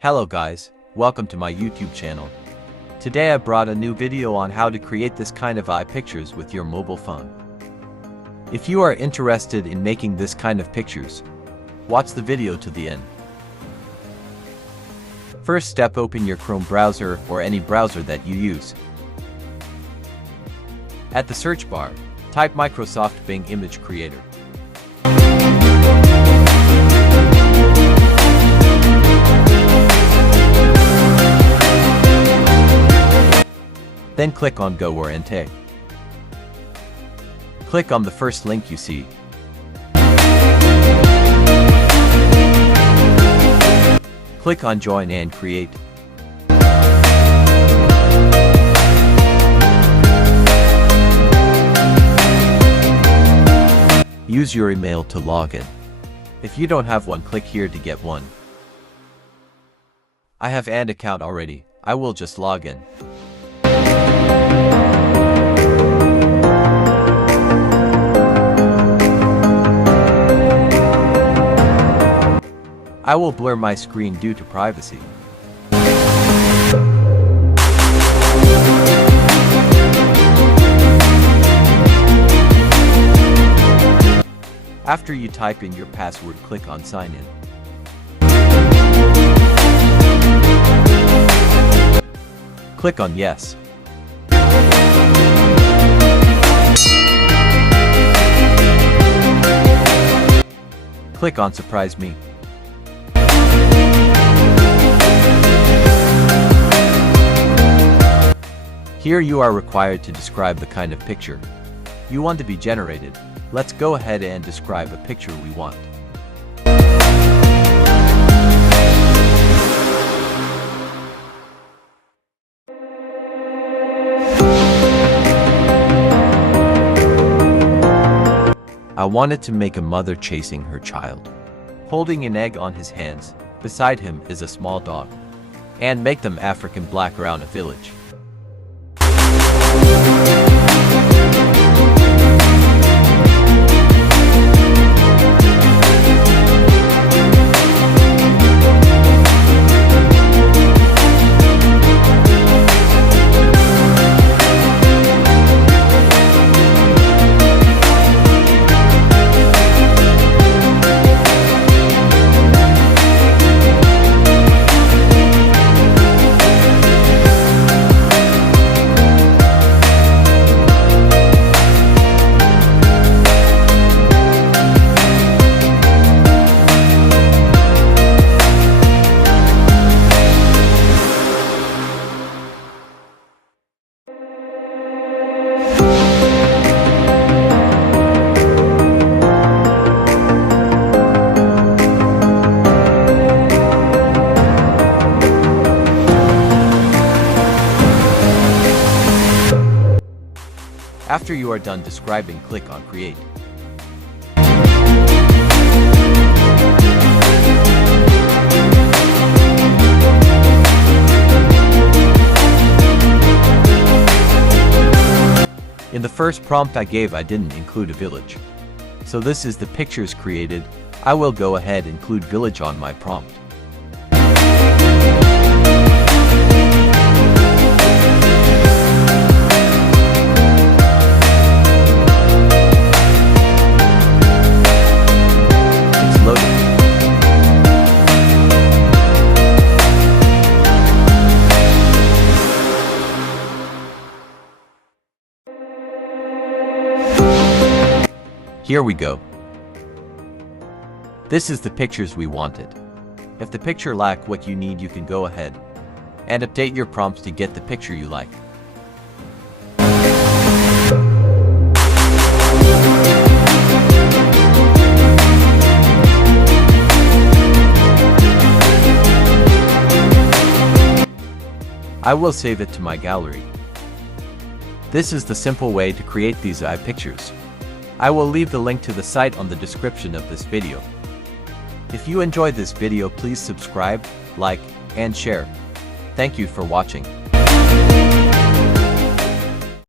Hello guys, welcome to my YouTube channel. Today I brought a new video on how to create this kind of eye pictures with your mobile phone. If you are interested in making this kind of pictures, watch the video to the end. First step, open your Chrome browser or any browser that you use. At the search bar, type Microsoft Bing Image Creator. Then click on Go or Enter. Click on the first link you see. Click on Join and Create. Use your email to log in. If you don't have one, click here to get one. I have an account already. I will just log in. I will blur my screen due to privacy. After you type in your password, click on Sign In. Click on Yes. Click on Surprise Me. Here you are required to describe the kind of picture you want to be generated. Let's go ahead and describe a picture we want. I wanted to make a mother chasing her child, holding an egg on his hands. Beside him is a small dog, and make them African black around a village. After you are done describing, click on Create. In the first prompt I gave, I didn't include a village. So this is the pictures created. I will go ahead and include village on my prompt. Here we go. This is the pictures we wanted. If the picture lack what you need, you can go ahead and update your prompts to get the picture you like. I will save it to my gallery. This is the simple way to create these eye pictures. I will leave the link to the site on the description of this video. If you enjoyed this video, please subscribe, like, and share. Thank you for watching.